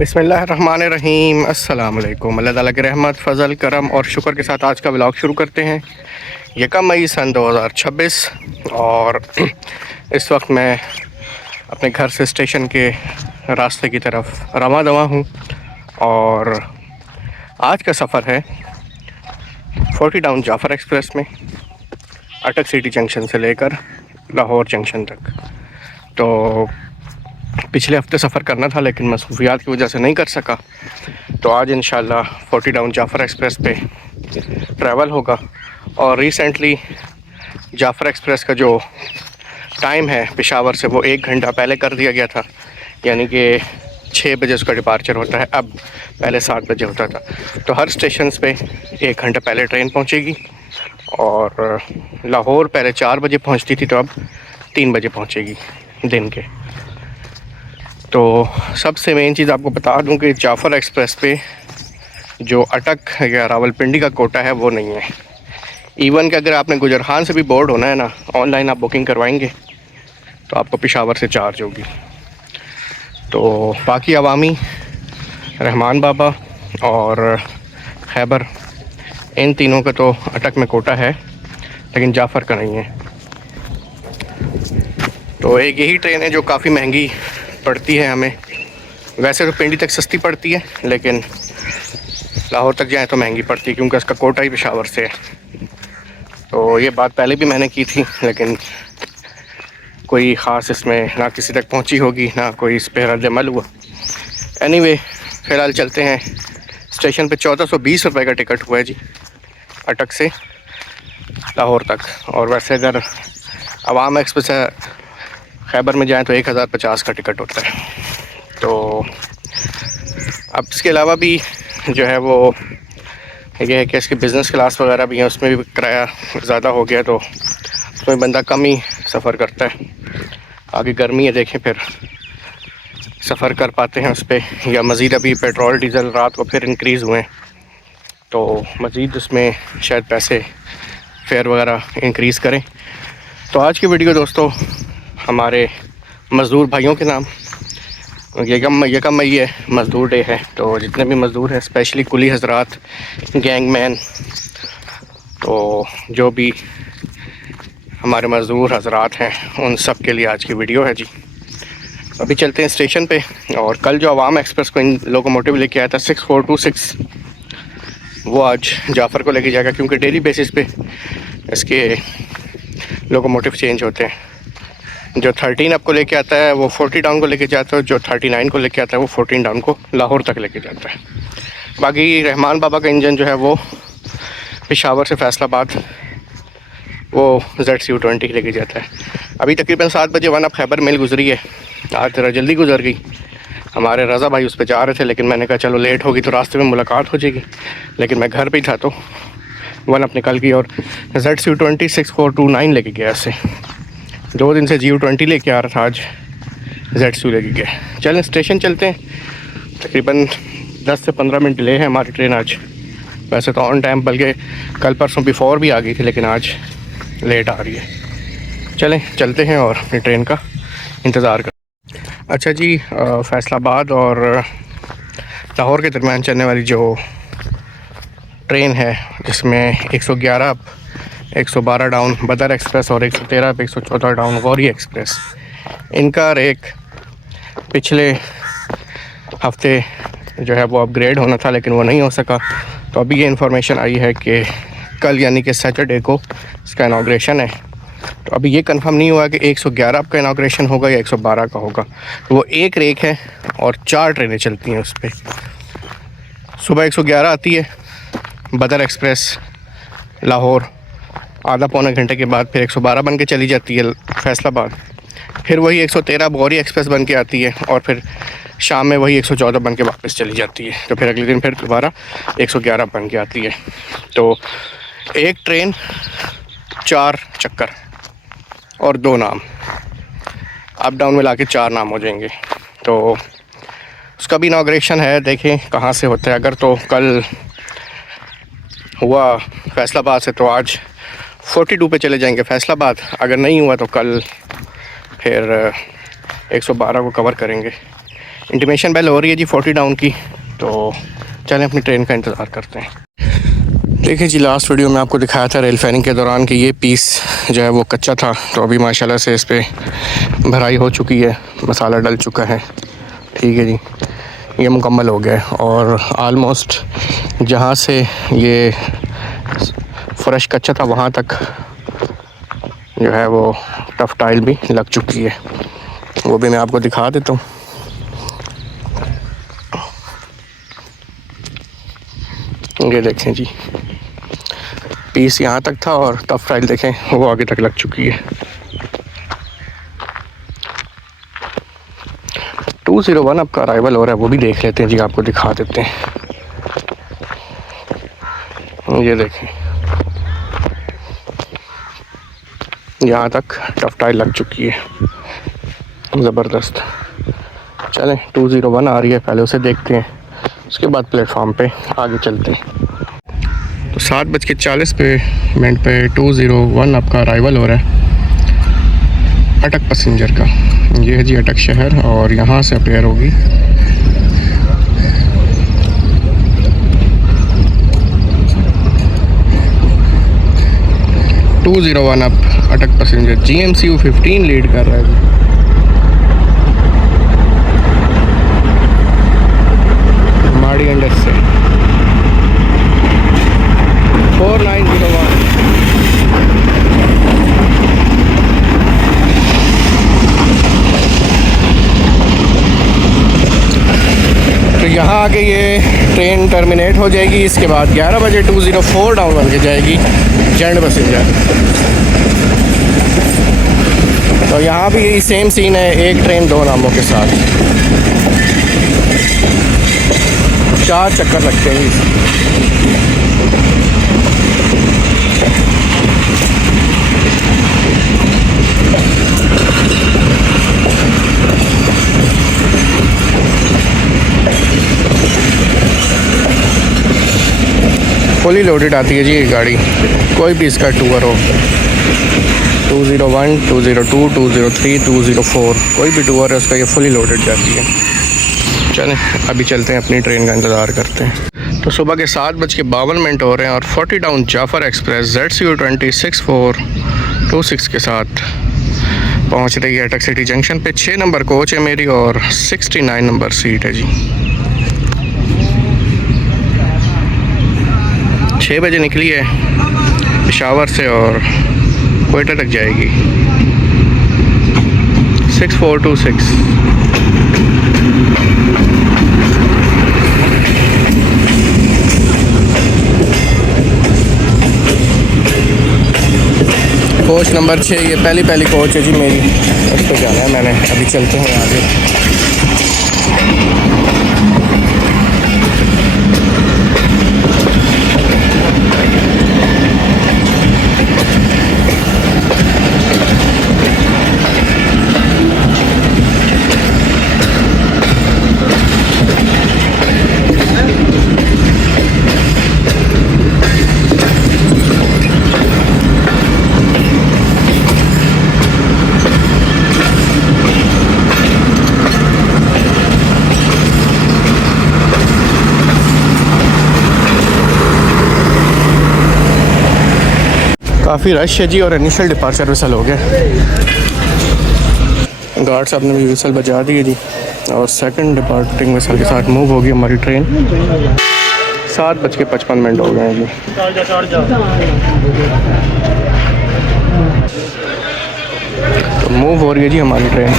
बिस्मिल्लाहिर्रहमानिर्रहीम। अस्सलाम वालेकुम। अल्लाह ताला की रहमत, फ़ज़ल, करम और शुक्र के साथ आज का व्लॉग शुरू करते हैं। 1 मई सन 2026 और इस वक्त मैं अपने घर से स्टेशन के रास्ते की तरफ रवां दवा हूँ और आज का सफ़र है 40 टाउन जाफ़र एक्सप्रेस में, अटक सिटी जंक्शन से लेकर लाहौर जंक्शन तक। तो पिछले हफ्ते सफ़र करना था लेकिन मसरूफियात की वजह से नहीं कर सका, तो आज इंशाल्लाह 40 टाउन जाफ़र एक्सप्रेस पे ट्रैवल होगा। और रिसेंटली जाफ़र एक्सप्रेस का जो टाइम है पेशावर से वो 1 घंटा पहले कर दिया गया था, यानी कि 6 बजे उसका डिपार्चर होता है, अब पहले 7 बजे होता था। तो हर स्टेशन पे 1 घंटा पहले ट्रेन पहुंचेगी और लाहौर पहले 4 बजे पहुंचती थी, तो अब 3 बजे पहुंचेगी दिन के। तो सबसे मेन चीज़ आपको बता दूं कि जाफ़र एक्सप्रेस पे जो अटक या रावलपिंडी का कोटा है वो नहीं है। इवन कि अगर आपने गुजरखान से भी बोर्ड होना है ना, ऑनलाइन आप बुकिंग करवाएंगे तो आपको पेशावर से चार्ज होगी। तो बाकी अवामी, रहमान बाबा और खैबर, इन तीनों का तो अटक में कोटा है लेकिन जाफ़र का नहीं है। तो एक यही ट्रेन है जो काफ़ी महंगी पड़ती है हमें। वैसे तो पिंडी तक सस्ती पड़ती है लेकिन लाहौर तक जाए तो महंगी पड़ती है क्योंकि उसका कोटा ही पेशावर से है। तो ये बात पहले भी मैंने की थी लेकिन कोई ख़ास इसमें ना किसी तक पहुंची होगी ना कोई इस पर रद्द अमल हुआ। एनीवे, फ़िलहाल चलते हैं स्टेशन पे। 1420 रुपये का टिकट हुआ है जी अटक से लाहौर तक। और वैसे अगर अवाम एक्सप्रेस खैबर में जाएँ तो 1050 का टिकट होता है। तो अब इसके अलावा भी जो है वो ये है कि इसकी बिज़नेस क्लास वगैरह भी है, उसमें भी किराया ज़्यादा हो गया तो उसमें बंदा कम ही सफ़र करता है। आगे गर्मी है, देखें फिर सफ़र कर पाते हैं उस पर, या मज़ीद अभी पेट्रोल डीज़ल रात को फिर इंक्रीज़ हुए तो मज़ीद उसमें शायद पैसे फेयर वगैरह इंक्रीज़ करें। तो आज की वीडियो दोस्तों हमारे मज़दूर भाइयों के नाम, यकम मई है, मज़दूर डे है। तो जितने भी मज़दूर हैं, स्पेशली कुली हजरात, गैंगमैन, तो जो भी हमारे मज़दूर हजरात हैं उन सब के लिए आज की वीडियो है जी। अभी चलते हैं स्टेशन पे। और कल जो अवाम एक्सप्रेस को इन लोकोमोटिव लेके आया था 6426, वो आज जाफ़र को लेके जाएगा क्योंकि डेली बेसिस पे इसके लोकोमोटिव चेंज होते हैं। जो 13 आपको लेके आता है वो 40 टाउन को लेके जाता है, जो 39 को लेके आता है वो 14 टाउन को लाहौर तक लेके जाता है। बाकी रहमान बाबा का इंजन जो है वो पेशावर से फैसलाबाद वो ZCU20 लेके जाता है। अभी तकरीबन 7 बजे 1 अप खैबर मेल गुजरी है, आज ज़रा जल्दी गुजर गई। हमारे रज़ा भाई उस पर जा रहे थे लेकिन मैंने कहा चलो लेट होगी तो रास्ते में मुलाकात हो जाएगी, लेकिन मैं घर पे ही था तो 1 अप निकल गई और ZCU20 6429 लेके गया। इससे 2 दिन से GU20 लेके आ रहा था, आज ZCU लेके गया। चलें स्टेशन चलते हैं। तकरीबन 10 से 15 मिनट डिले है हमारी ट्रेन आज। वैसे तो ऑन टाइम, बल्कि कल परसों बिफोर भी आ गई थी लेकिन आज लेट आ रही है। चलें चलते हैं और अपनी ट्रेन का इंतज़ार कर। अच्छा जी, फैसलाबाद और लाहौर के दरमियान चलने वाली जो ट्रेन है जिसमें 111 अप, 112 डाउन बदर एक्सप्रेस और 113 अप 114 डाउन गौरी एक्सप्रेस, इनका रेक पिछले हफ्ते जो है वो अपग्रेड होना था लेकिन वो नहीं हो सका। तो अभी ये इन्फॉर्मेशन आई है कि कल यानी कि सैटरडे को इसका इनाग्रेशन है। तो अभी ये कंफर्म नहीं हुआ कि 111 का इनाग्रेशन होगा या 112 का होगा। तो वो एक रेक है और 4 ट्रेनें चलती हैं उस पर। सुबह 111 आती है बदर एक्सप्रेस लाहौर, आधा पौने घंटे के बाद फिर 112 बन के चली जाती है फैसलाबाद, फिर वही 113 गौरी एक्सप्रेस बन के आती है और फिर शाम में वही 114 बन के वापस चली जाती है। तो फिर अगले दिन फिर दोबारा 111 बन के आती है। तो एक ट्रेन 4 चक्कर और 2 नाम, अप डाउन मिला के 4 नाम हो जाएंगे। तो उसका भी इनाग्रेशन है, देखें कहाँ से होता है। अगर तो कल हुआ फैसलाबाद से तो आज 42 पे चले जाएंगे फैसलाबाद, अगर नहीं हुआ तो कल फिर 112 को कवर करेंगे। इंटीमेशन बेल हो रही है जी 40 डाउन की, तो चलें अपनी ट्रेन का इंतज़ार करते हैं। देखिए जी, लास्ट वीडियो में आपको दिखाया था रेल फैनिंग के दौरान कि ये पीस जो है वो कच्चा था, तो अभी माशाल्लाह से इस पर भराई हो चुकी है, मसाला डल चुका है। ठीक है जी, ये मुकम्मल हो गया है और आलमोस्ट जहाँ से ये फ्रेश कच्चा था वहाँ तक जो है वो टफ टाइल भी लग चुकी है, वो भी मैं आपको दिखा देता हूँ। ये देखें जी, पीस यहाँ तक था और टफ टाइल देखें वो आगे तक लग चुकी है। 201 आपका अराइवल हो रहा है, वो भी देख लेते हैं जी, आपको दिखा देते हैं। ये देखें, यहाँ तक टफ टाइल लग चुकी है, ज़बरदस्त। चलें 201 आ रही है, पहले उसे देखते हैं, उसके बाद प्लेटफॉर्म पे आगे चलते हैं। तो 7:40 पे 201 आपका अराइवल हो रहा है अटक पैसेंजर का। ये है जी अटक शहर और यहाँ से अपेयर होगी 201 अप अटक पैसेंजर। GMCU 15 लीड कर रहा है जी। माड़ी अंडर से 4901। तो यहाँ आके ये ट्रेन टर्मिनेट हो जाएगी। इसके बाद 11 बजे 204 डाउन बन के जाएगी जंड पैसेंजर। तो यहाँ भी यही सेम सीन है, एक ट्रेन दो नामों के साथ 4 चक्कर लगते हैं। फुली लोडेड आती है जी ये गाड़ी, कोई भी इसका टूर हो, 201, 202, 203, 204, कोई भी टूर है उसका ये फुली लोडेड जाती है। चलें अभी चलते हैं, अपनी ट्रेन का इंतज़ार करते हैं। तो सुबह के 7:52 हो रहे हैं और 40 डाउन जाफर एक्सप्रेस ZCU 206426 के साथ पहुंच रही है अटक सिटी जंक्शन पे। 6 नंबर कोच है मेरी और 69 नंबर सीट है जी। 6 बजे निकली है पेशावर से और क्वेटा तक जाएगी 6426। कोच नंबर 6, ये पहली कोच है जी मेरी, उस पर जाना है मैंने। अभी चलते हैं आगे। काफ़ी रश है जी और इनिशियल डिपार्चर विसल हो गया। गार्ड साहब ने भी विसल बजा दी है जी और सेकंड डिपार्टिंग विसल के साथ मूव होगी हमारी ट्रेन। 7:55 हो गए हैं जी। तो मूव हो रही है जी हमारी ट्रेन।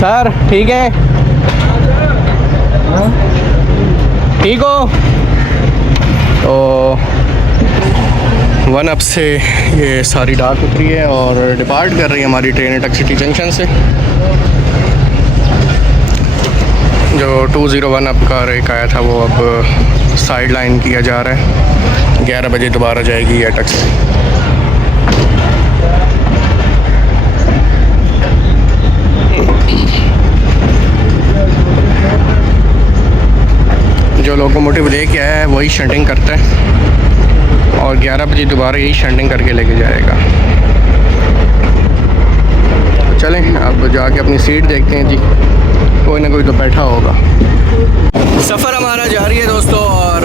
सर ठीक है, ठीक हो? तो 1 अप से ये सारी डार्क उतरी है और डिपार्ट कर रही है हमारी ट्रेन अटक सिटी जंक्शन से। जो 201 अप का रेक आया था वो अब साइड लाइन किया जा रहा है। 11 बजे दोबारा जाएगी अटक से। जो लोकोमोटिव लेके आया है वही शंटिंग करता है और 11 बजे दोबारा यही शंटिंग करके लेके जाएगा। चलें अब जाके अपनी सीट देखते हैं जी, कोई ना कोई तो बैठा होगा। सफ़र हमारा जारी है दोस्तों, और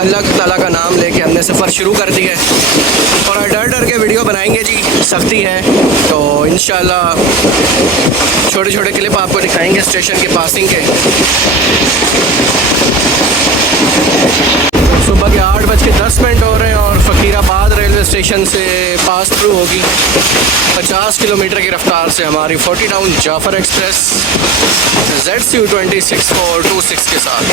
अल्लाह ताला का नाम लेके हमने सफ़र शुरू कर दिया है। और डर डर के वीडियो बनाएंगे जी, सख्ती है तो इंशाल्लाह छोटे छोटे क्लिप आपको दिखाएंगे स्टेशन के पासिंग के। सुबह के 8:10 हो रहे हैं और फ़कीराबाद रेलवे स्टेशन से पास थ्रू होगी 50 किलोमीटर की रफ्तार से हमारी 40 टाउन जाफ़र एक्सप्रेस ZCU26426 के साथ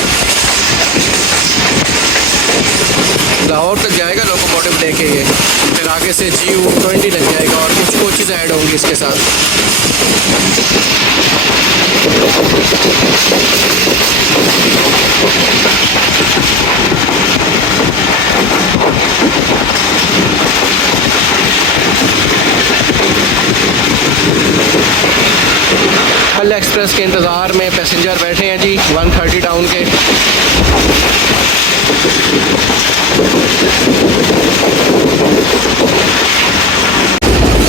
लाहौर तक जाएगा लोकोमोटिव लेके ये, फिर आगे से GU20 लग जाएगा और कुछ कोचेज़ ऐड होंगी इसके साथ। हल एक्सप्रेस के इंतज़ार में पैसेंजर बैठे हैं जी 130 टाउन के।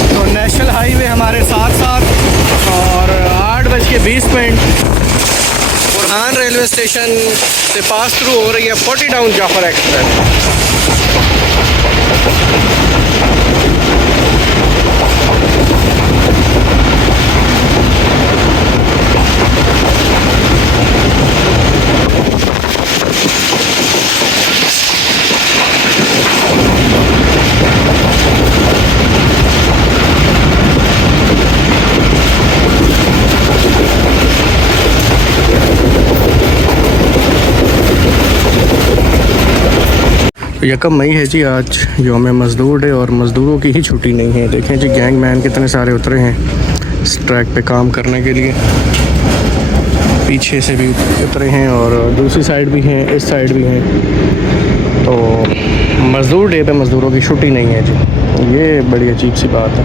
तो नेशनल हाईवे हमारे साथ साथ और 8:20 बुरहान रेलवे स्टेशन से पास थ्रू हो रही है 40 टाउन जाफ़र एक्सप्रेस। यकम मई है जी, आज यौम मज़दूर डे और मज़दूरों की ही छुट्टी नहीं है। देखें जी गैंग मैन कितने सारे उतरे हैं इस ट्रैक पे काम करने के लिए, पीछे से भी उतरे हैं और दूसरी साइड भी हैं, इस साइड भी हैं। तो मज़दूर डे पे मज़दूरों की छुट्टी नहीं है जी, ये बड़ी अजीब सी बात है।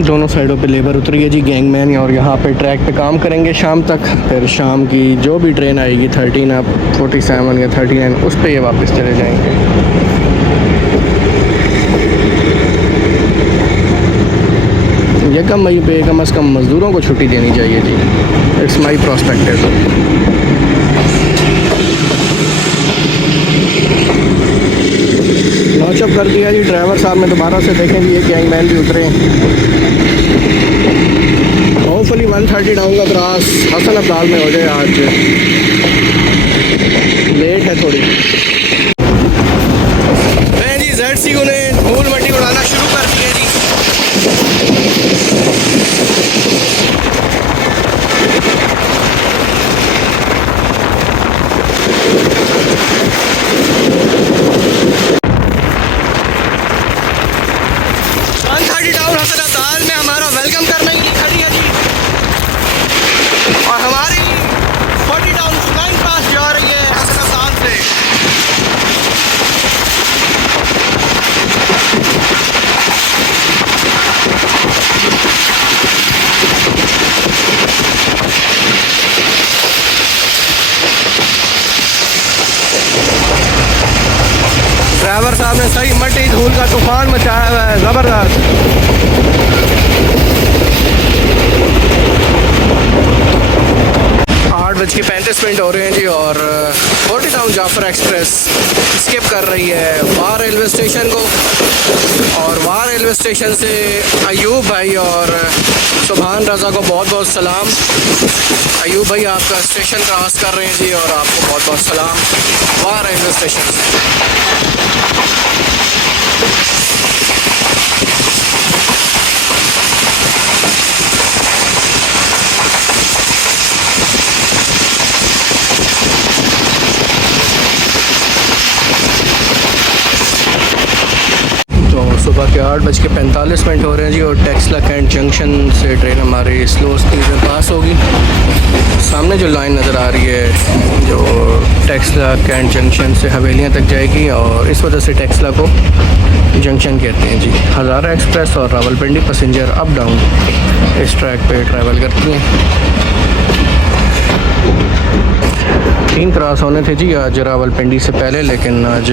दोनों साइडों पे लेबर उतरी है जी गैंगमैन, और यहाँ पे ट्रैक पे काम करेंगे शाम तक। फिर शाम की जो भी ट्रेन आएगी 13 अब 47 या 39 उस पे ये वापस चले जाएंगे। यकम मई पे कम से कम मज़दूरों को छुट्टी देनी चाहिए जी, इट्स माई प्रोस्पेक्टिव। लॉन्चअप कर दिया जी ड्राइवर साहब ने दोबारा से। देखें जी ये गैंगमैन भी उतरे हैं। होपफुली 130 टाउन का क्रॉस हसन अब्दाल में हो जाए, आज लेट है थोड़ी। जी ZCU ने धूल मट्टी उड़ाना शुरू कर दी है जी। और हमारी 40 टाउन लाइन पास जा रही है हसन अब्दाल से। ड्राइवर साहब ने सही मट्टी धूल का तूफान मचाया हुआ है, ज़बरदस्त। 8:35 हो रहे हैं जी और 40 टाउन जाफ़र एक्सप्रेस स्किप कर रही है वाह रेलवे स्टेशन को। और वाह रेलवे स्टेशन से अयूब भाई और सुभान रज़ा को बहुत बहुत सलाम। अयूब भाई आपका स्टेशन क्रॉस कर रहे हैं जी, और आपको बहुत बहुत सलाम वाह रेलवे स्टेशन से। सुबह के 8:45 हो रहे हैं जी और टेक्सला कैंट जंक्शन से ट्रेन हमारी स्लो स्पीड में पास होगी। सामने जो लाइन नज़र आ रही है जो टेक्सला कैंट जंक्शन से हवेलियाँ तक जाएगी, और इस वजह से टेक्सला को जंक्शन कहते हैं जी। हज़ारा एक्सप्रेस और रावलपिंडी पैसेंजर अप डाउन इस ट्रैक पे ट्रैवल करती हैं। तीन क्रॉस होने थे जी आज रावलपिंडी से पहले, लेकिन आज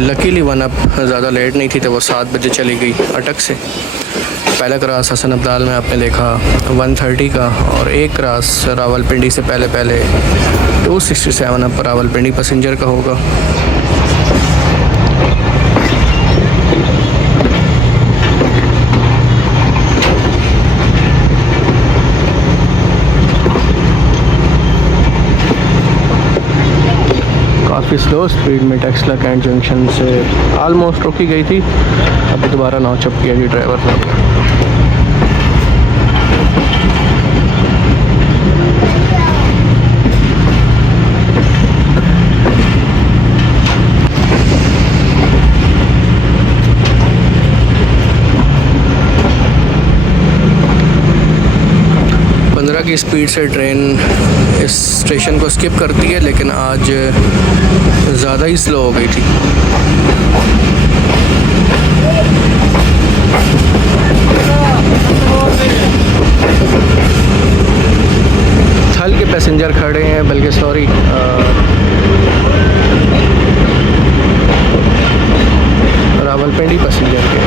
लकीली वन अप ज़्यादा लेट नहीं थी तो वो 7 बजे चली गई अटक से। पहला क्रॉस हसन अब्दाल में आपने देखा 130 का, और एक क्रॉस रावलपिंडी से पहले 267 अप रावलपिंडी पैसेंजर का होगा। काफ़ी स्लो स्पीड में टेक्सला कैंट जंक्शन से आलमोस्ट रोकी गई थी। अभी दोबारा नाव चप किया जी ड्राइवर ने। 15 की स्पीड से ट्रेन इस स्टेशन को स्किप करती है, लेकिन आज ज़्यादा ही स्लो हो गई थी। थल के पैसेंजर खड़े हैं, बल्कि सॉरी रावलपिंडी पैसेंजर के।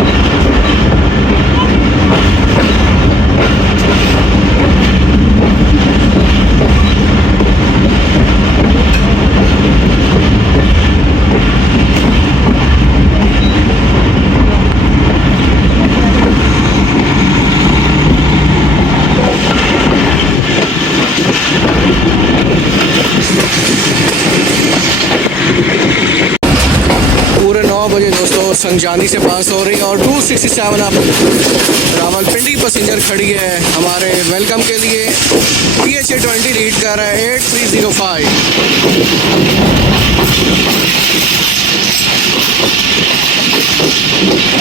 संजानी से पास हो रही है और 267 अब रावलपिंडी पैसेंजर खड़ी है हमारे वेलकम के लिए। PHA20 लीड कर रहा है 8305।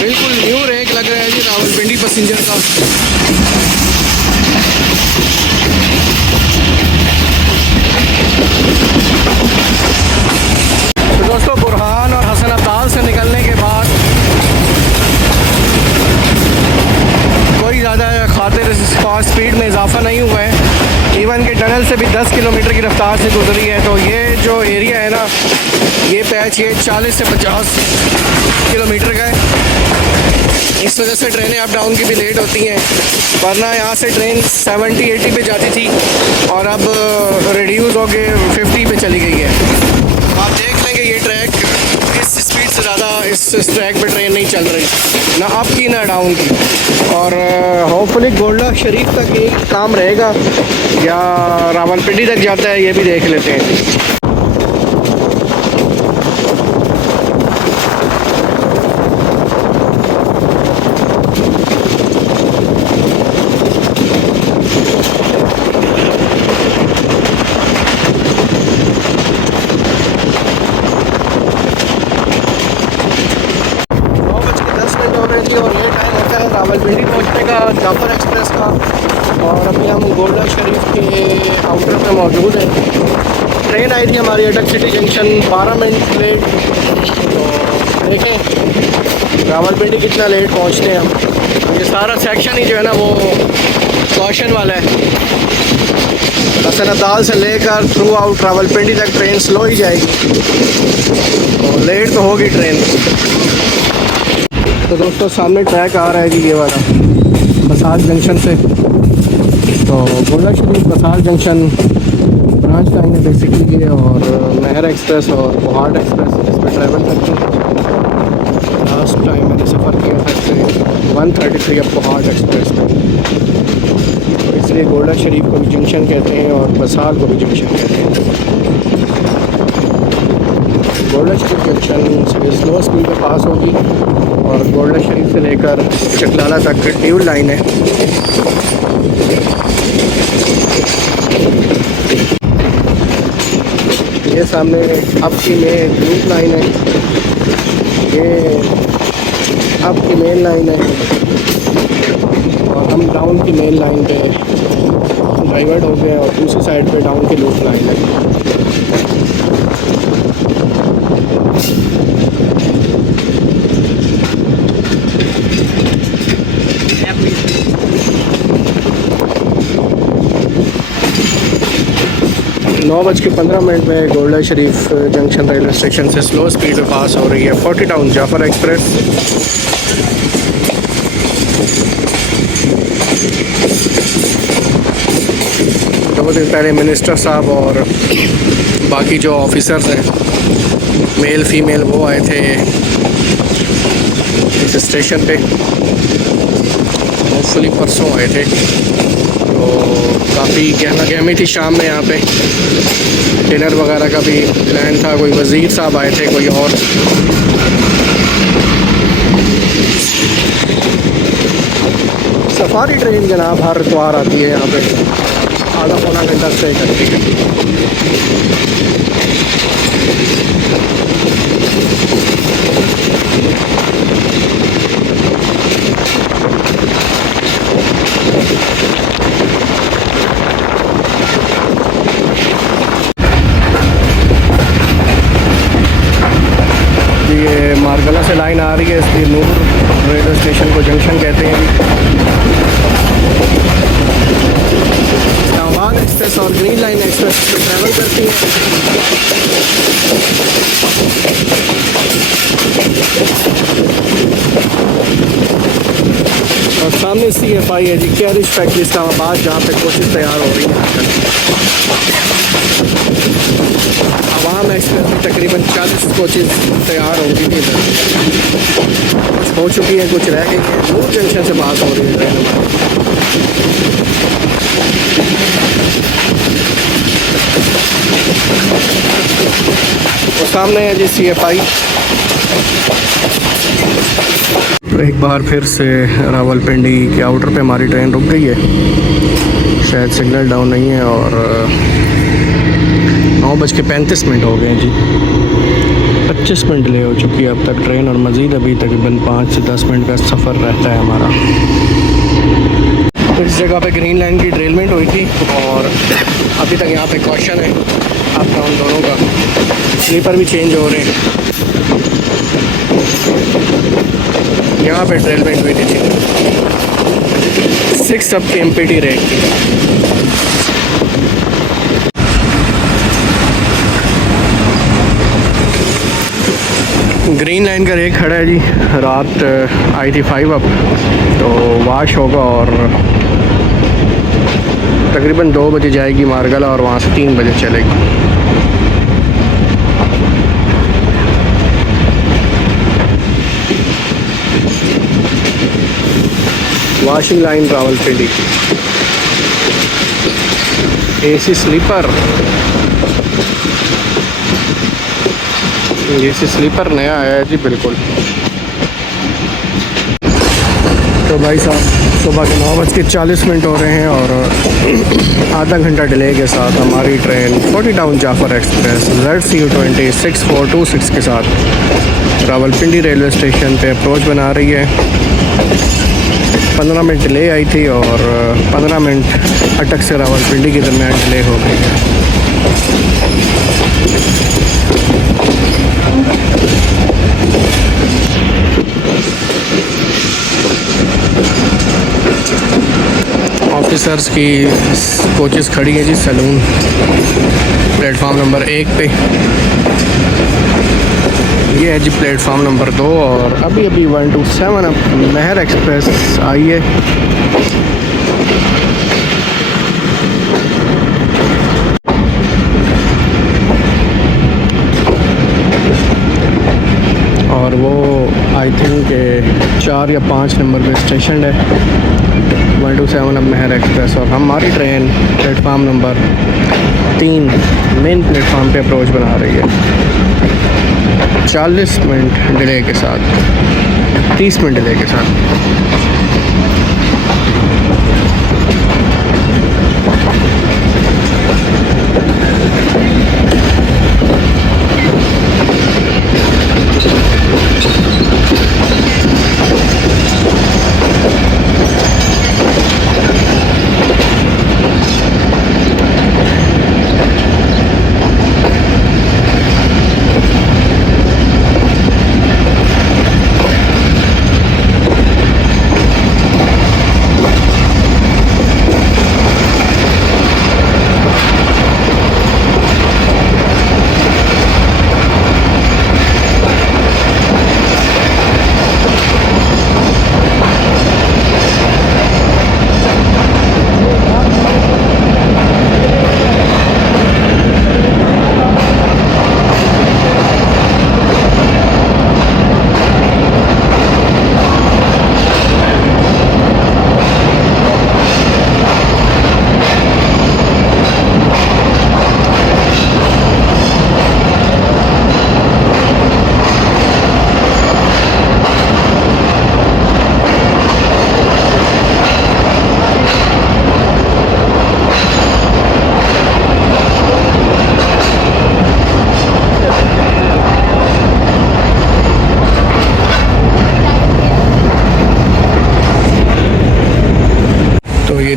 बिल्कुल न्यू रेक लग रहा है जी रावलपिंडी पैसेंजर का। तो दोस्तों बुरहान और हसन अब्दाल से निकलने के बाद कोई ज़्यादा खातिर स्पीड में इजाफा नहीं हुआ है। इवन के टनल से भी 10 किलोमीटर की रफ्तार से गुजरी है। तो ये जो एरिया है ना, ये पैच ये 40 से 50 किलोमीटर का है। इस वजह से ट्रेनें अप डाउन की भी लेट होती हैं, वरना यहाँ से ट्रेन 70-80 पे जाती थी और अब रिड्यूस होके 50 पे चली गई है। आप देख लेंगे ये ट्रैक इस स्पीड से ज़्यादा इस ट्रैक पे ट्रेन नहीं चल रही, ना अप की ना डाउन की। और होपफुली गोल्डा शरीफ तक ये काम रहेगा या रावलपिंडी तक जाता है, ये भी देख लेते हैं। रावलपिंडी पहुंचने का जाफर एक्सप्रेस का, और अभी हम गोल्डा शरीफ के आउटर पे मौजूद हैं। ट्रेन आई थी हमारी अटक सिटी जंक्शन 12 मिनट लेट। तो देखें रावलपिंडी कितना लेट पहुंचते हैं हम। ये सारा सेक्शन ही जो है ना वो कॉशन वाला है। हसन अब्दाल से लेकर थ्रू आउट रावलपिंडी तक ट्रेन स्लो ही जाएगी, तो लेट तो होगी ट्रेन। तो दोस्तों सामने ट्रैक आ रहा है जी ये वाला बसाल जंक्शन से। तो गोल्डा शरीफ बसाल जंक्शन ब्रांच लाइन है बेसिकली ये, और मेहर एक्सप्रेस और पहाड़ एक्सप्रेस इस पर ट्रैवल करते हैं। लास्ट टाइम मैंने सफ़र किया था इससे 133 अब पहाड़ एक्सप्रेस में। तो इसलिए गोल्डा शरीफ को भी जंक्शन कहते हैं और बसाल को भी जंक्शन कहते हैं। गोल्डा शरीफ जंक्शन से स्लो स्पीड पे पास होगी और गोल्डा शरीफ से लेकर चकलाला तक ड्यूल लाइन है। ये सामने अप की में ड्यूल लाइन है, ये अप की मेन लाइन है, और हम डाउन की मेन लाइन पे डाइवर्ट हो गए और दूसरी साइड पे डाउन की लूप लाइन है। 9:15 में गोल्डन शरीफ जंक्शन रेलवे स्टेशन से स्लो स्पीड में पास हो रही है 40 टाउन जाफर एक्सप्रेस। दो दिन पहले मिनिस्टर साहब और बाकी जो ऑफिसर्स हैं मेल फीमेल वो आए थे इस स्टेशन पे, होपफुली परसों आए थे। तो काफ़ी गहमा गहमी थी शाम में यहाँ पे, डिनर वगैरह का भी प्लान था। कोई वज़ीर साहब आए थे, कोई और। सफारी ट्रेन जनाब हर इतवार आती है यहाँ पे, आधा पौना घंटा स्टे करती है। ये मारगला से लाइन आ रही है, इसलिए नूर रेलवे स्टेशन को जंक्शन कहते हैं। इस्लामाबाद एक्सप्रेस और ग्रीन लाइन एक्सप्रेस ट्रैवल करती है। और सामने CFI है जी, कैरिज फैक्ट्री इस्लामाबाद, जहाँ पे कोशिश तैयार हो रही है। आवाम एक्सप्रेस में तकरीबन 40 कोचेज़ तैयार होंगी थी, कुछ हो चुकी है, कुछ रह गई है। नूर जंक्शन से बात हो रही है ट्रेन हमारी। और सामने है जी CFI। तो एक बार फिर से रावलपिंडी के आउटर पे हमारी ट्रेन रुक गई है, शायद सिग्नल डाउन नहीं है। और 9:35 हो गए हैं जी, 25 मिनट डिले हो चुकी है अब तक ट्रेन, और मज़ीद अभी तकरीबन 5 से 10 मिनट का सफ़र रहता है हमारा। तो इस जगह पे ग्रीन लाइन की ड्रेलमेंट हुई थी और अभी तक यहाँ पे क्वेश्चन है अप डाउन दोनों का। स्लीपर भी चेंज हो रहे हैं। यहाँ पे ड्रेलमेंट हुई थी 6 अब की MPT रेट की। ग्रीन लाइन का रेट खड़ा है जी, रात आई थी 5 अब, तो वाश होगा और तकरीबन 2 बजे जाएगी मारगला और वहाँ से 3 बजे चलेगी। Washing line Rawalpindi, AC sleeper. AC sleeper नया आया है जी बिल्कुल। तो भाई साहब सुबह के 9:40 हो रहे हैं और आधा घंटा डिले के साथ हमारी train 40 town Jaffar express ZCU20 6426 के साथ रावलपिंडी रेलवे स्टेशन पे अप्रोच बना रही है। 15 मिनट डिले आई थी और 15 मिनट अटक से रावलपिंडी के दरमियान डिले हो गई है। ऑफिसर्स की कोचेस खड़ी है जी सैलून प्लेटफार्म नंबर 1 पे। ये है जी प्लेटफार्म नंबर 2 और अभी 127 अब मेहर एक्सप्रेस आई है। और वो आई थिंक 4 या 5 नंबर पे स्टेशन है 127 अब मेहर एक्सप्रेस। और हमारी train platform number 3 main platform पे अप्रोच बना रही है 40 मिनट डिले के साथ, 30 मिनट डिले के साथ।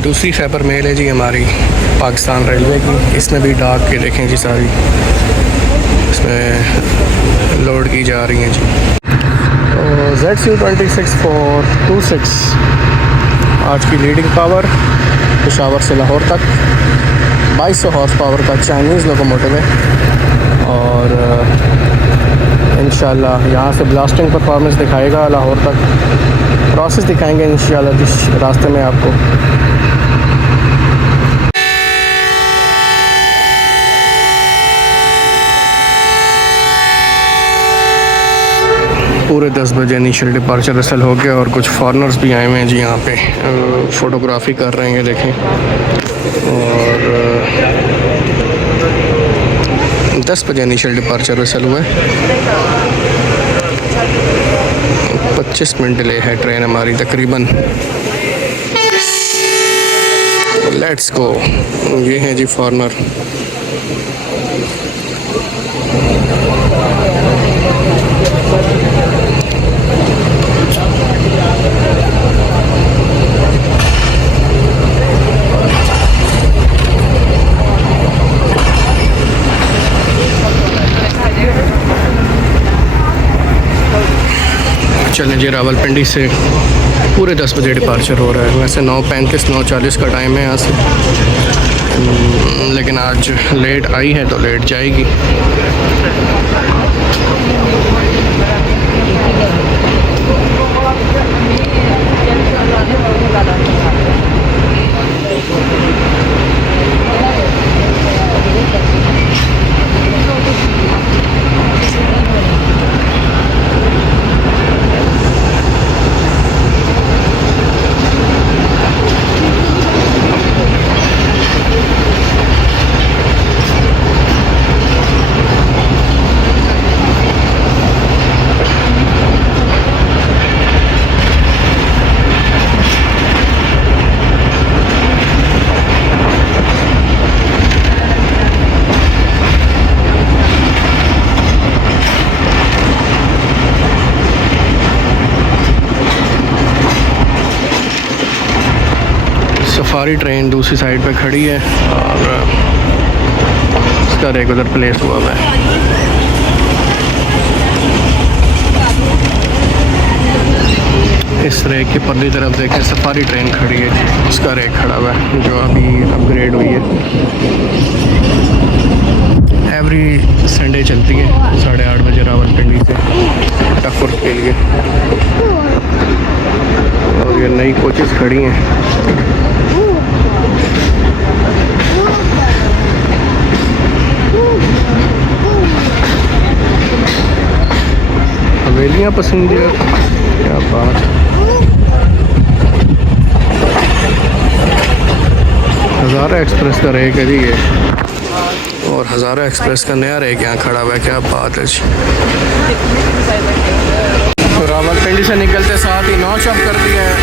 दूसरी खैबर मेल है जी हमारी पाकिस्तान रेलवे की। इसमें भी डाक के देखें जी सारी इसमें लोड की जा रही हैं जी। तो ZC26426 आज की लीडिंग पावर पेशावर से लाहौर तक 2200 हॉर्स पावर का चाइनीज़ लोकोमोटिव है और इंशाल्लाह यहाँ से ब्लास्टिंग परफॉर्मेंस दिखाएगा लाहौर तक। प्रोसेस दिखाएंगे इंशाल्लाह जिस रास्ते में आपको। पूरे 10 बजे इनिशियल डिपार्चर रसल हो गया और कुछ फॉरेनर्स भी आए हुए हैं जी यहाँ पे फ़ोटोग्राफी कर रहे हैं देखें। और 10 बजे इनिशियल डिपार्चर रसल हुआ है। 25 मिनट डिले है ट्रेन हमारी तकरीबन। Let's go. ये हैं जी फॉरेनर। चलें जी, रावलपिंडी से पूरे 10 बजे डिपार्चर हो रहा है। वैसे 9:35 9:40 का टाइम है यहाँ से, लेकिन आज लेट आई है तो लेट जाएगी। सफारी ट्रेन दूसरी साइड पे खड़ी है और इसका रेक उधर प्लेस हुआ है। इस रेक के परली तरफ देखें सफारी ट्रेन खड़ी है, उसका रेक खड़ा हुआ है जो अभी अपग्रेड हुई है। एवरी संडे चलती है 8:30 बजे रावलपिंडी से टफर के लिए। और ये नई कोचेस खड़ी हैं। हवेलियाँ पैसेंजर, क्या बात। हज़ारा एक्सप्रेस का रेक है जी ये, और हज़ारा एक्सप्रेस का नया रेक यहाँ खड़ा हुआ है, क्या बात है जी। तो रावलपिंडी से निकलते साथ ही नॉच ऑफ कर दिया है।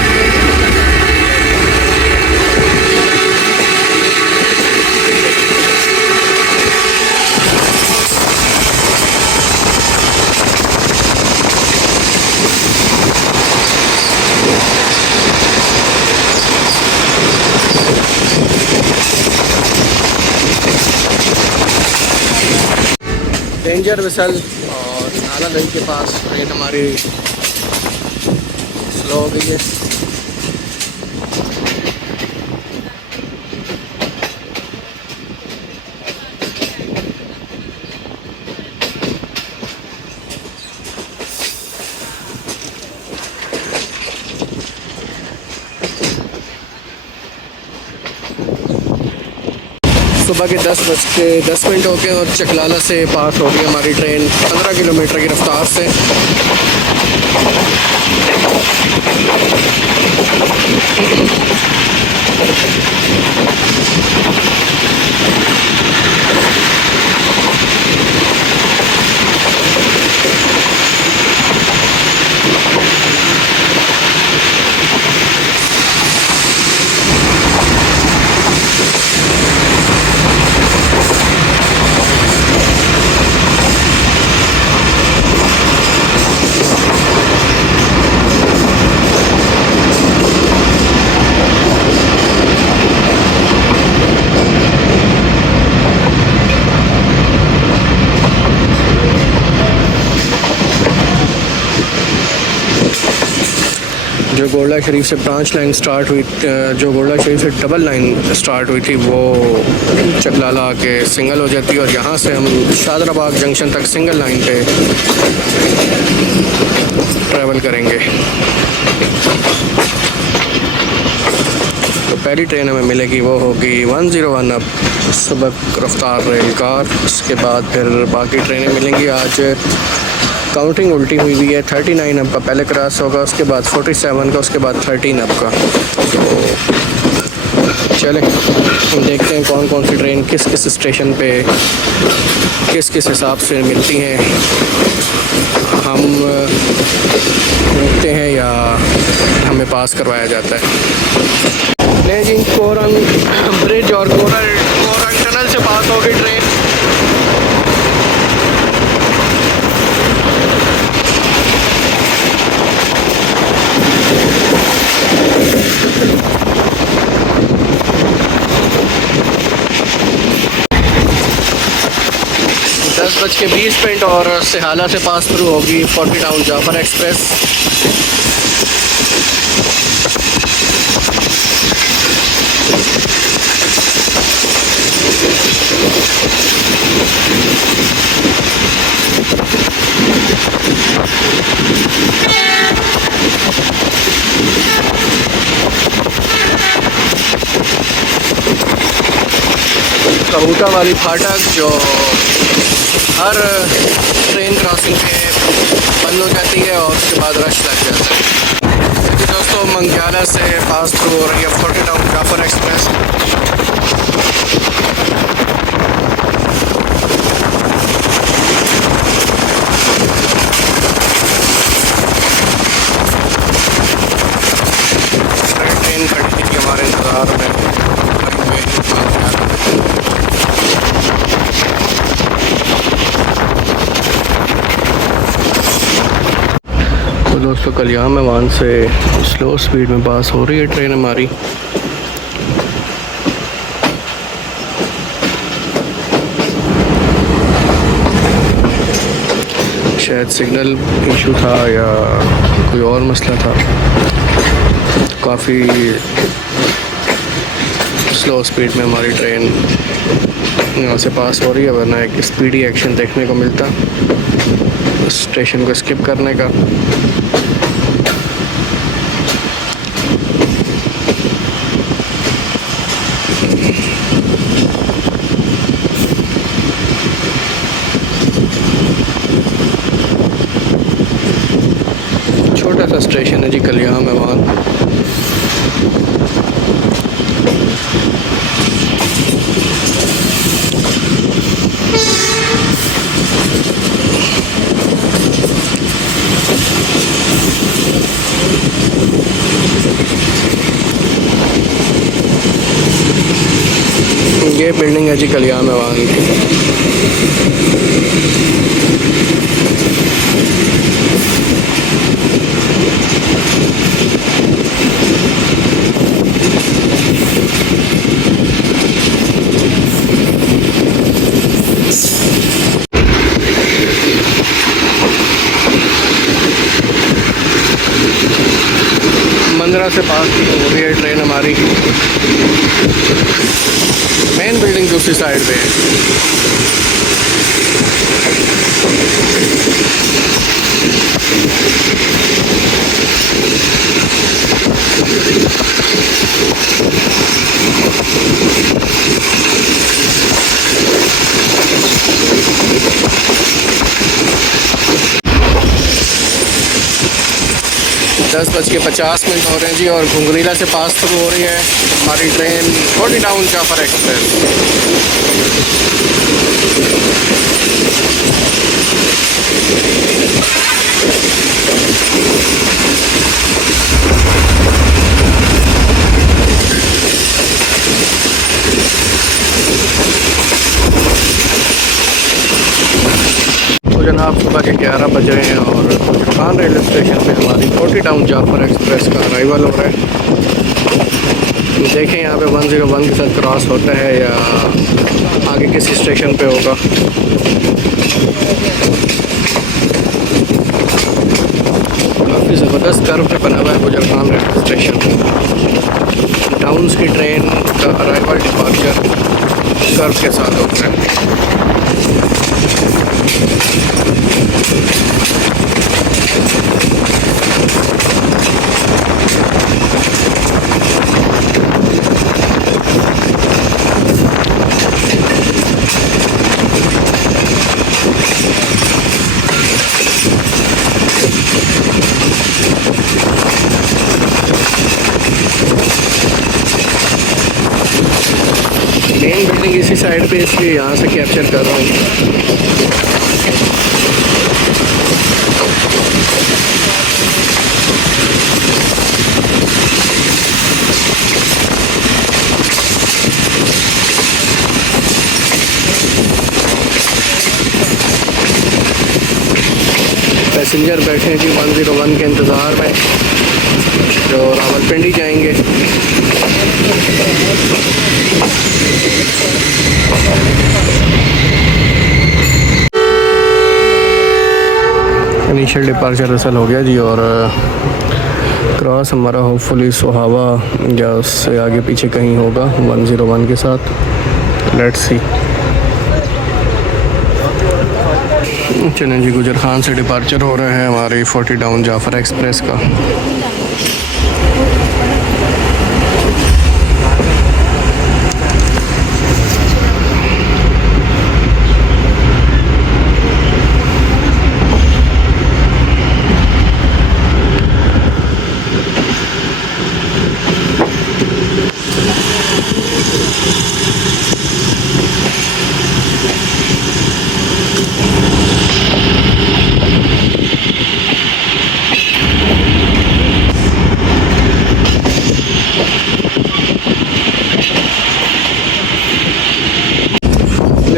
डेंजर विसल और नाला नदी के पास ट्रेन हमारी स्लो हो गई है। सुबह के 10:10 हो गए और चकलाला से पास हो गई हमारी ट्रेन 15 किलोमीटर की रफ्तार से। जो गोल्डा शरीफ से ब्रांच लाइन स्टार्ट हुई, जो गोल्डा शरीफ से डबल लाइन स्टार्ट हुई थी, वो चकलाला के सिंगल हो जाती है और यहाँ से हम शादराबाद जंक्शन तक सिंगल लाइन पे ट्रैवल करेंगे। तो पहली ट्रेन हमें मिलेगी वो होगी 101 अब सबक रफ्तार रेल कार। उसके बाद फिर बाकी ट्रेनें मिलेंगी। आज काउंटिंग उल्टी हुई है, 39 अब का पहले क्रॉस होगा, उसके बाद 47 का, उसके बाद 13 अब का। तो चले हम देखते हैं कौन कौन सी ट्रेन किस किस स्टेशन पे किस किस हिसाब से मिलती हैं। हम रुकते हैं या हमें पास करवाया जाता है। नहीं जी, कोरंग ब्रिज और कोरंग टनल से पास हो गई ट्रेन। 10:20 और सिहाला से पास थ्रू होगी 40 टाउन जाफर एक्सप्रेस। कबूता वाली फाटक जो हर ट्रेन क्रॉसिंग पे बंद हो जाती है और उसके बाद रश लग जाता है। तो दोस्तों मंगयाला से पास थ्रू हो रही है 40 टाउन जाफर एक्सप्रेस। ट्रेन खड़ी थी हमारे इंतजार में। तो दोस्तों कल्याण में वहाँ से स्लो स्पीड में पास हो रही है ट्रेन हमारी। शायद सिग्नल इशू था या कोई और मसला था, काफ़ी स्लो स्पीड में हमारी ट्रेन यहाँ से पास हो रही है, वरना एक स्पीडी एक्शन देखने को मिलता स्टेशन को स्किप करने का। छोटा सा स्टेशन है जी कल्याण में वहाँ। ये बिल्डिंग है जी कल्याण में वहाँ की। 15 से पास हो रही है ट्रेन हमारी। मेन बिल्डिंग दूसरी साइड पे है। दस बज के 50 मिनट हो रहे हैं जी और घुंगरीला से पास थ्रू हो रही है हमारी ट्रेन 40 टाउन जाफर एक्सप्रेस। 11 बज रहे हैं और खान रेलवे स्टेशन पे हमारी 40 टाउन जाफर एक्सप्रेस का अराइवल हो रहा है। देखें यहाँ पे 101 के साथ क्रॉस होता है या आगे किसी स्टेशन पे होगा। काफ़ी काफ़ी ज़बरदस्त कर्व पे बना हुआ है गुजरखान रेलवे स्टेशन। टाउन्स की ट्रेन का अराइवल डिपार्चर कर्व के साथ होता है। मेन बिल्डिंग इसी साइड पे, इसलिए यहाँ से कैप्चर कर रहा हूँ। पैसेंजर बैठे हैं जी 101 के इंतज़ार में, जो रावलपिंडी जाएंगे। इनिशियल डिपार्चर रसल हो गया जी, और क्रॉस हमारा होपफुली सोहावा या उससे आगे पीछे कहीं होगा 101 के साथ। Let's see. चलें जी, गुजरखान से डिपार्चर हो रहा है हमारी 40 डाउन जाफर एक्सप्रेस का।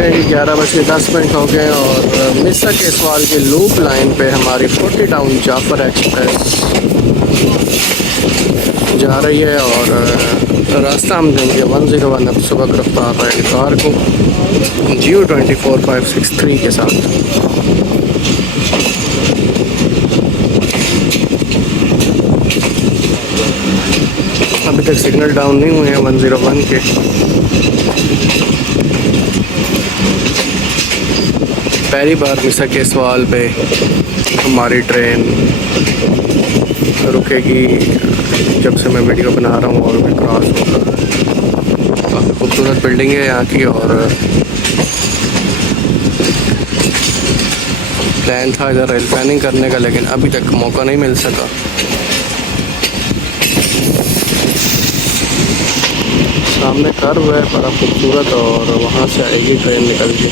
जी 11:10 हो गए और मिस्सा के सवाल के लूप लाइन पे हमारी 40 डाउन जाफर एक्सप्रेस जा रही है, और रास्ता हम देंगे 101 अब सुबह गिरफ्तार रहे कार को GU24563 के साथ। अभी तक सिग्नल डाउन नहीं हुए हैं 101 के। पहली बार मिसा के सवाल पे हमारी ट्रेन रुकेगी जब से मैं वीडियो बना रहा हूँ, और भी क्रॉस होगा। काफ़ी खूबसूरत बिल्डिंग है यहाँ की, और प्लान था इधर रेल प्लानिंग करने का, लेकिन अभी तक मौका नहीं मिल सका। सामने कर्व है बड़ा खूबसूरत, और वहाँ से आएगी ट्रेन निकल के।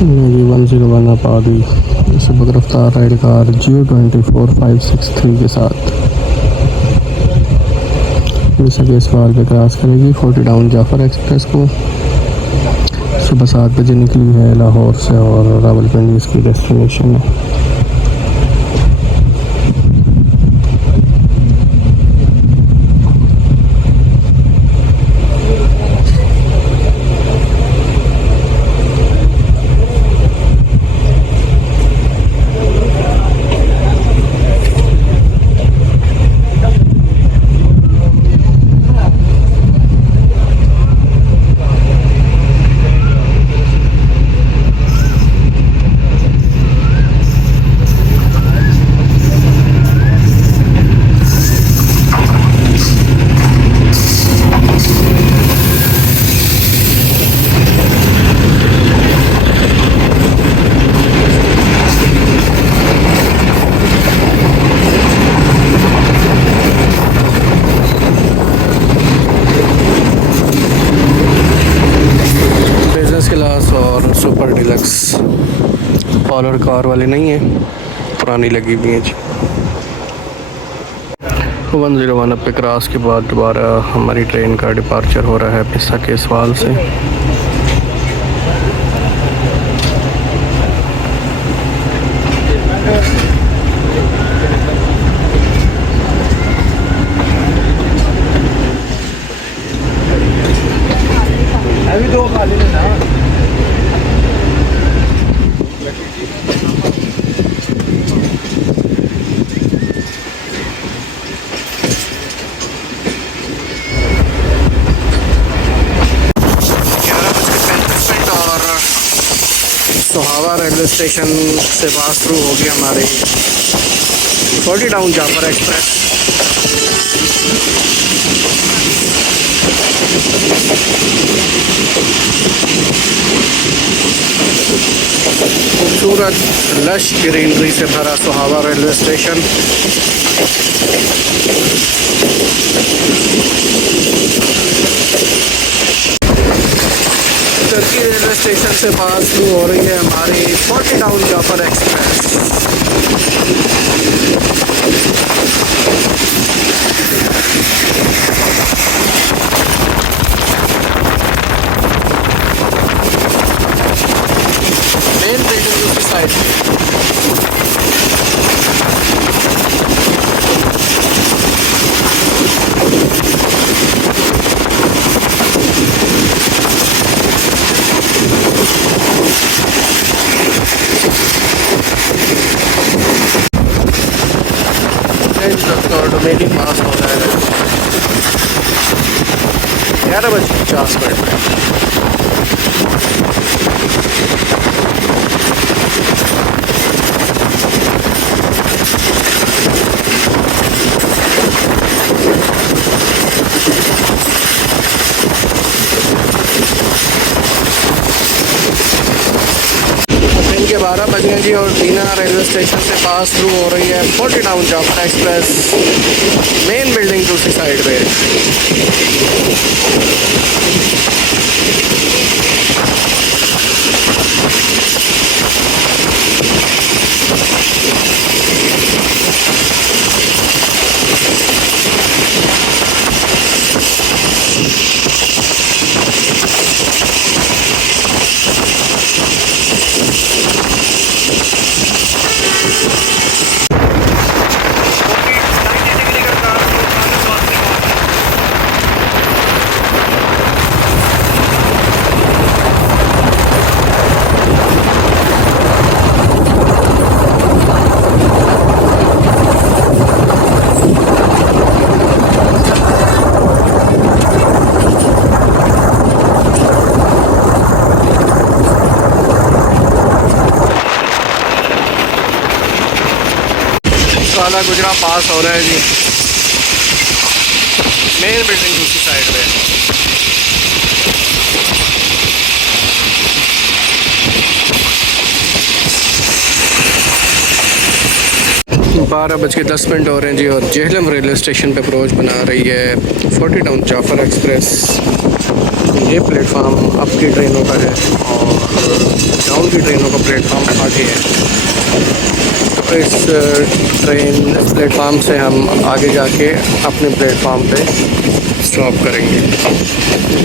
जी 101 अपादी सुबह गिरफ्तार राइड कार GU24563 के साथ मिसा के सवाल पे क्रॉस करेगी 40 डाउन जाफर एक्सप्रेस को। सुबह 7 बजे निकली है लाहौर से, और रावलपिंडी इसकी डेस्टिनेशन है। सुपर डिलक्स कॉलर कार वाले नहीं है, पुरानी लगी हुई है जी। 101 पे क्रॉस के बाद दोबारा हमारी ट्रेन का डिपार्चर हो रहा है मिसा के सवाल से। अभी दो खाली ना स्टेशन से पास थ्रू हो गया हमारे 40 टाउन जाफर एक्सप्रेस। खूबसूरत लश ग्रीनरी से भरा सुहावा रेलवे स्टेशन। टर्की रेलवे स्टेशन से पास थ्रू हो रही है हमारी 40 town Jaffar express. Main building दूसरी साइड डोमेटिक पास हो रहा है 11:50 में। दिन के 12 बज गए जी और दीना रेलवे स्टेशन से पास थ्रू हो रही है 40 town Jaffar express. Main building दूसरी साइड पे। काला गुजरा पास हो रहा है जी। मेन बिल्डिंग दूसरी साइड पे। 12:10 हो रहे हैं जी और जेहलम रेलवे स्टेशन पे अप्रोच बना रही है 40 टाउन जाफर एक्सप्रेस। ये प्लेटफार्म अप की ट्रेनों का है और डाउन की ट्रेनों का प्लेटफार्म आगे है। तो इस ट्रेन प्लेटफार्म से हम आगे जाके अपने प्लेटफार्म पे स्टॉप करेंगे।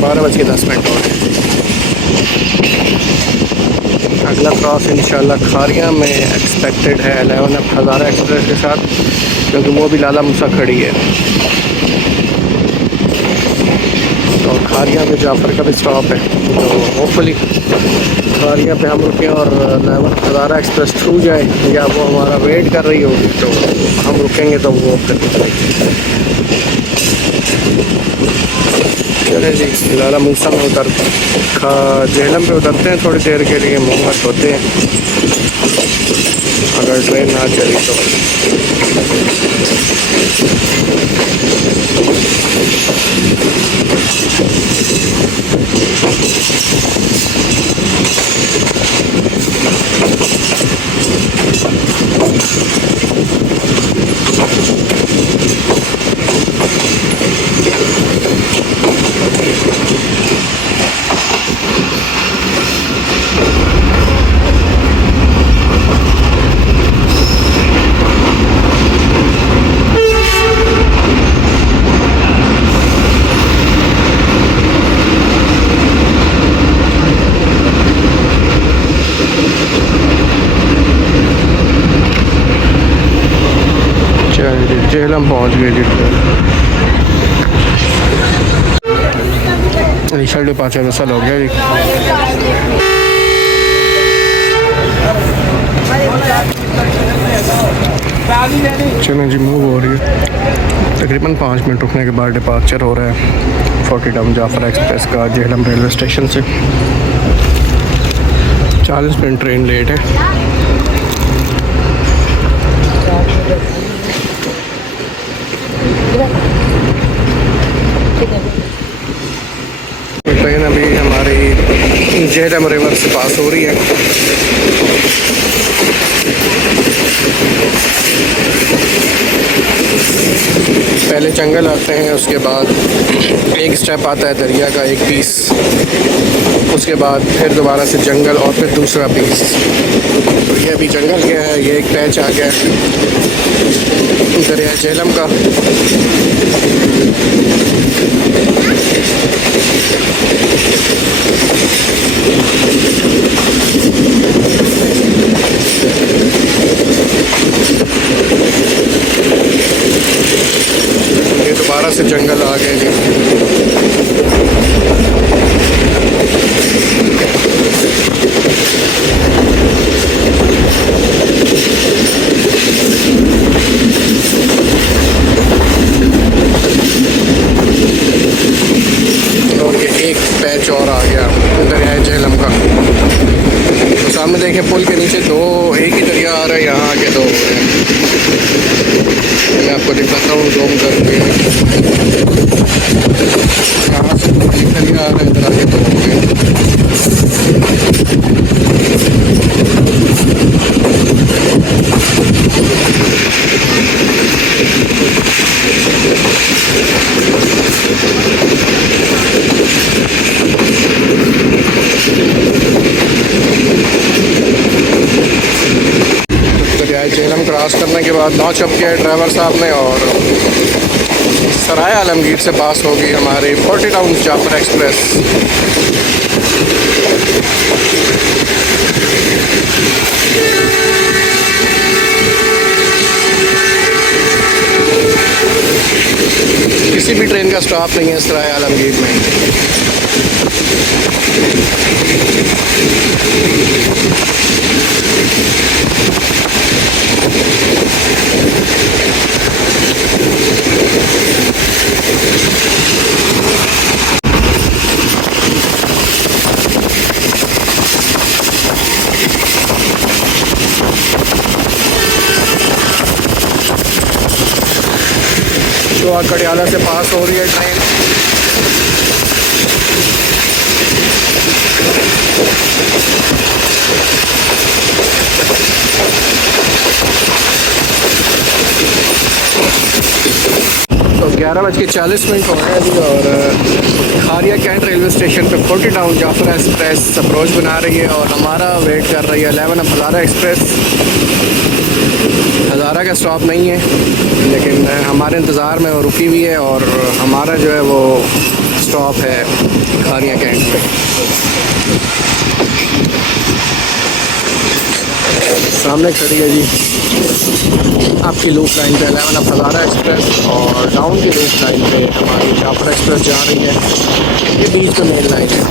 12:10 हो रहे हैं। अगला क्रॉस इंशाल्लाह खारियाँ में एक्सपेक्टेड है 11 हज़ारा एक्सप्रेस के साथ, क्योंकि वो भी लाला मूसा खड़ी है। और खारियाँ में जाफर का भी स्टॉप है, तो होपफुली खारियाँ पे हम रुकें और 11 हज़ारा एक्सप्रेस छू जाए, या वो हमारा वेट कर रही होगी तो हम रुकेंगे तो वो फिर चले जी। लाला मूसा में जेहलम पे उतरते हैं, थोड़ी देर के लिए मुँह हाथ धोते हैं अगर ट्रेन ना चली तो। जेहलम पहुंच गए जी। इनिशियल डिपार्चर वसल हो गया जी। चलें जी, मूव हो रही है। तकरीबन 5 मिनट रुकने के बाद डिपार्चर हो रहा है 40 टाउन जाफर एक्सप्रेस का जेहलम रेलवे स्टेशन से। 40 मिनट ट्रेन लेट है। ट्रेन अभी हमारी झेलम रिवर से पास हो रही है। पहले जंगल आते हैं, उसके बाद एक स्टेप आता है दरिया का एक पीस, उसके बाद फिर दोबारा से जंगल और फिर दूसरा पीस। तो ये अभी जंगल गया है, ये एक पैच आ गया है दरिया झेलम का। ये दोबारा से जंगल आ गए जी। और ये एक पैच और आ गया दरिया झेलम का। तो सामने देखें पुल के नीचे दो, एक ही दरिया आ रहा है, यहाँ आके दो हो रहे हैं। मैं आपको दिखाता हूँ जूम करके। यहाँ से एक दरिया आ रहा है, इधर आके दो हो गए। झेलम क्रॉस करने के बाद नौ चप किया ड्राइवर साहब ने और सराय आलमगीर से पास होगी हमारी 40 टाउन जाफर एक्सप्रेस। किसी भी ट्रेन का स्टॉप नहीं है सराय आलमगीर में। तो कड़ियाला से पास हो रही है ट्रेन। तो 11:40 हो रहे हैं जी और खारिया कैंट रेलवे स्टेशन पे 40 टाउन जाफर एक्सप्रेस अप्रोच बना रही है और हमारा वेट कर रही है 11 अब हज़ारा एक्सप्रेस। हज़ारा का स्टॉप नहीं है लेकिन हमारे इंतज़ार में वो रुकी हुई है और हमारा जो है वो स्टॉप है खारिया कैंट पे। सामने खड़ी है जी आपकी लूप लाइन पे 11 अब हज़ारा एक्सप्रेस और डाउन की लूप लाइन पे हमारी जाफर एक्सप्रेस जा रही है। ये बीच में मेन लाइन है।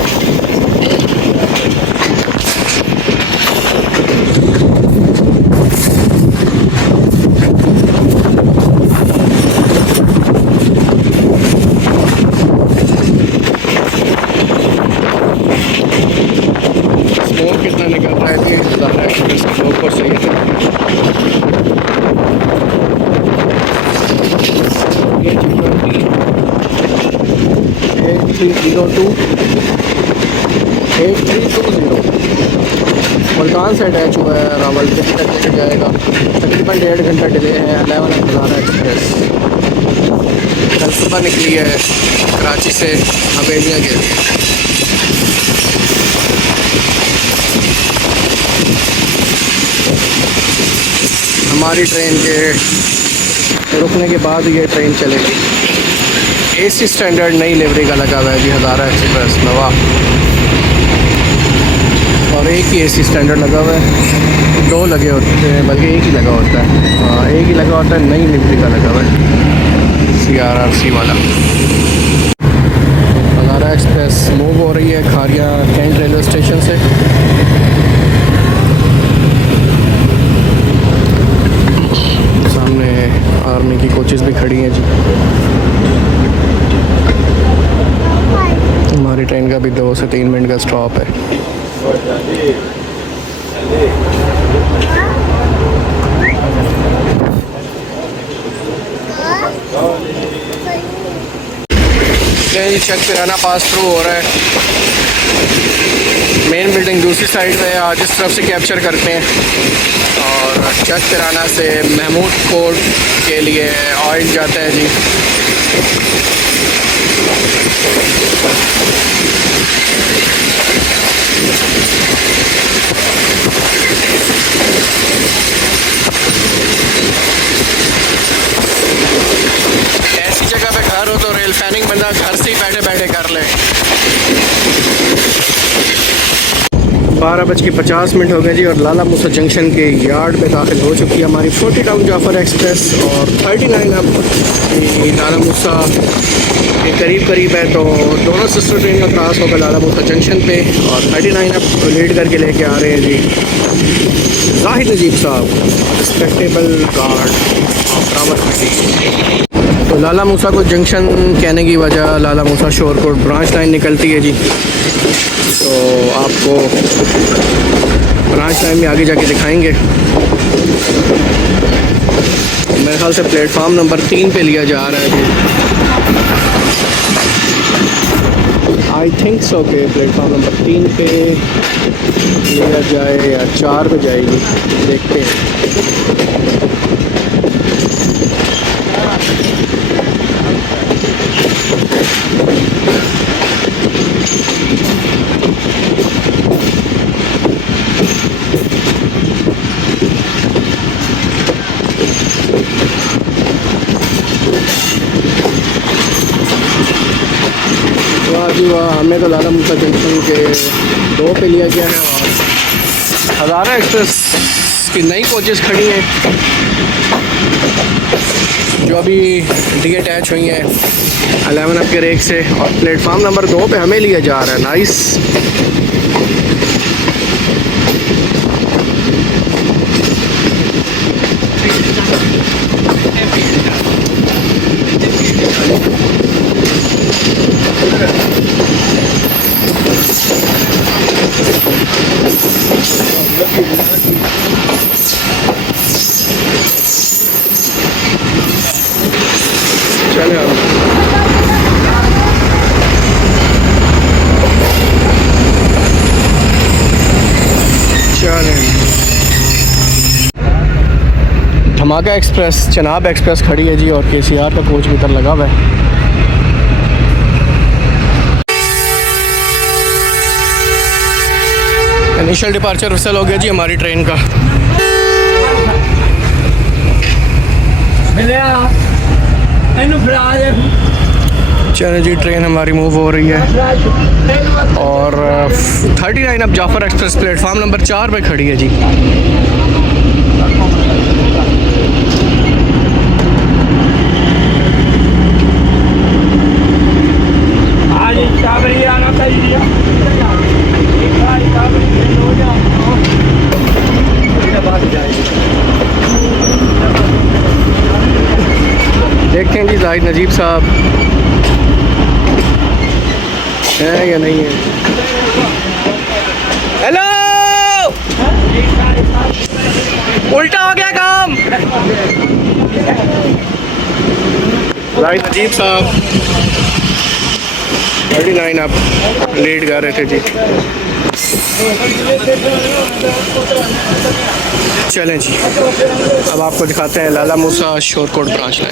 स्मोक कितना निकल रहा है जी हज़ारा एक्सप्रेस का स्मोक और सही है। 8302 मुल्तान से अटैच हुआ है, रावलपिंडी तक लेकर जाएगा। तकरीबन 1.5 घंटा डिले है। 11 अब हज़ारा एक्सप्रेस कल सुबह निकली है कराची से हवेलियाँ के लिए। हमारी ट्रेन के रुकने के बाद ये ट्रेन चलेगी। एसी स्टैंडर्ड नई लिवरी का लगा हुआ है जी हज़ारा एक्सप्रेस नवा और एक ही एसी स्टैंडर्ड लगा हुआ है। 2 लगे होते हैं बल्कि एक ही लगा होता है। हाँ एक ही लगा होता है, नई लिवरी का लगा हुआ है CRRC वाला। हज़ारा एक्सप्रेस मूव हो रही है खारिया कैंट रेलवे स्टेशन से। सामने आर्मी की कोचेस भी खड़ी हैं जी। हमारी ट्रेन का भी 2 से 3 मिनट का स्टॉप है। चक पिराना पास थ्रू हो रहा है। मेन बिल्डिंग दूसरी साइड पे है, आज इस तरफ से कैप्चर करते हैं और चक पिराना से महमूद कोट के लिए ऑयल जाता है जी। ऐसी जगह पे घर हो तो रेल फैनिंग बंदा घर से ही बैठे बैठे कर ले। 12:50 हो गए जी और लाला मूसा जंक्शन के यार्ड में दाखिल हो चुकी है हमारी 40 टाउन जाफ़र एक्सप्रेस और 39 अब लाला मूसा के करीब है, तो दोनों सिस्टर ट्रेन का क्रॉस होगा लाला मूसा जंक्शन पे और 39 अब लीड करके लेके आ रहे हैं जी जाहिद नजीब साहब, रिस्पेक्टेबल गार्ड ऑफ रावलपिंडी। तो लाला मूसा को जंक्शन कहने की वजह लाला मूसा शोरकोट ब्रांच लाइन निकलती है जी, तो आपको ब्रांच लाइन में आगे जाके दिखाएंगे। मेरे ख्याल से प्लेटफार्म नंबर 3 पे लिया जा रहा है जी, आई थिंक सो के प्लेटफार्म नंबर 3 पे लिया जाए या 4 पे जाएगी, देखते हैं। वाह जी वाह, हमें तो लाला मूसा जंक्शन के 2 पे लिया गया है और हज़ारा एक्सप्रेस की नई कोचेस खड़ी हैं जो अभी डी अटैच हुई हैं 11 अब के रेक से और प्लेटफार्म नंबर 2 पे हमें लिया जा रहा है। नाइस। चले अब धमाका एक्सप्रेस चनाब एक्सप्रेस खड़ी है जी और KCR का कोच भी इधर लगा हुआ है। इनिशियल डिपार्चर विसल हो गया जी हमारी ट्रेन का। चलो जी ट्रेन हमारी मूव हो रही है और 39 अब जाफ़र एक्सप्रेस प्लेटफार्म नंबर 4 पे खड़ी है जी। देखते हैं जी जाहिद नजीब साहब है या नहीं है। हेलो, उल्टा हो गया काम। जाहिद नजीब साहब 39 अब लीड कर रहे थे जी। चलें जी अब आपको दिखाते हैं लाला मूसा शोरकोट ब्रांच लाइन।